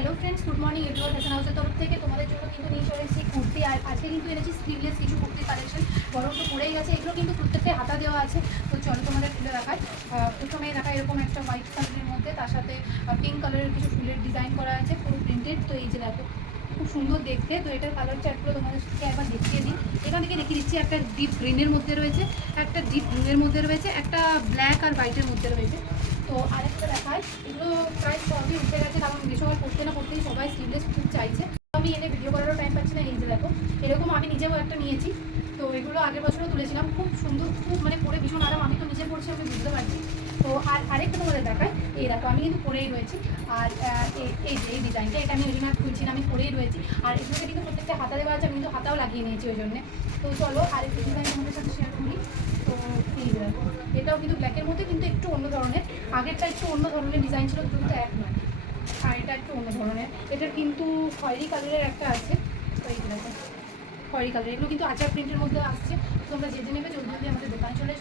Hello friends, good morning. Everyone fashion হাউসের তরফ থেকে তোমাদের জন্য কিন্তু নিয়ে চলে এসেছি কুর্তি। আর আজকে কিন্তু এনেছি স্লিভলেস কিছু কুর্তি কালেকশন। বরং তো পড়েই গেছে, এগুলো কিন্তু প্রত্যেকটাই হাতা দেওয়া আছে। তো চলো তোমাদের খুলে দেখায়। প্রথমে দেখা এরকম একটা হোয়াইট কালারের মধ্যে, তার সাথে পিঙ্ক কালারের কিছু ফুলের ডিজাইন করা আছে, পুরো প্রিন্টেড। তো এই যে দেখো, খুব সুন্দর দেখতে। তো এটার কালার চার্টগুলো তোমাদেরকে একবার দেখিয়ে দিই। এখান থেকে দেখিয়ে দিচ্ছি, একটা ডিপ গ্রিনের মধ্যে রয়েছে, একটা ডিপ ব্লুয়ের মধ্যে রয়েছে, একটা ব্ল্যাক আর হোয়াইটের মধ্যে রয়েছে। তো আরেকটা দেখায়, এগুলো প্রায় সবই উঠে গেছে, কারণ বেসবার করতে না করতেই সবাই স্লিভলেস খুব চাইছে। আমি এনে ভিডিও করারও টাইম পাচ্ছি না। এই যে দেখো, এরকম আমি নিজেও একটা নিয়েছি। তো এগুলো আগের বছরও তুলেছিলাম, খুব সুন্দর, খুব মানে পরে ভীষণ আরাম। আমি তো নিজে পড়ছি, আমি বুঝতে পারছি। তো আর আরেকটা তোমাদের দেখায়, এই দেখো আমি কিন্তু পরেই রয়েছি। আর এই যে এই ডিজাইনটা, এটা আমি রিমার্ক খুলছি না, আমি পরেই রয়েছি। আর এগুলোকে কিন্তু প্রত্যেকটা হাতা দেওয়া আছে, আমি কিন্তু হাতাও লাগিয়ে নিয়েছি ওই জন্যে। তো চলো আরেকটা ডিজাইন তোমাদের সাথে শেয়ার করি। তো এই দেখো, এটাও কিন্তু ব্ল্যাকের মধ্যে, কিন্তু একটু অন্য ধরনের। আগেরটা একটু অন্য ধরনের ডিজাইন ছিল, দুটো কিন্তু এক নয়। আর এটা একটু অন্য ধরনের। এটার কিন্তু খয়েরি কালারের একটা আছে। তো এই দেখো, খয়েরি কালার। এগুলো কিন্তু আচার প্রিন্টের মধ্যে আসছে। তোমরা যেতে নেবে জলদি জলদি আমাদের দোকানে চলে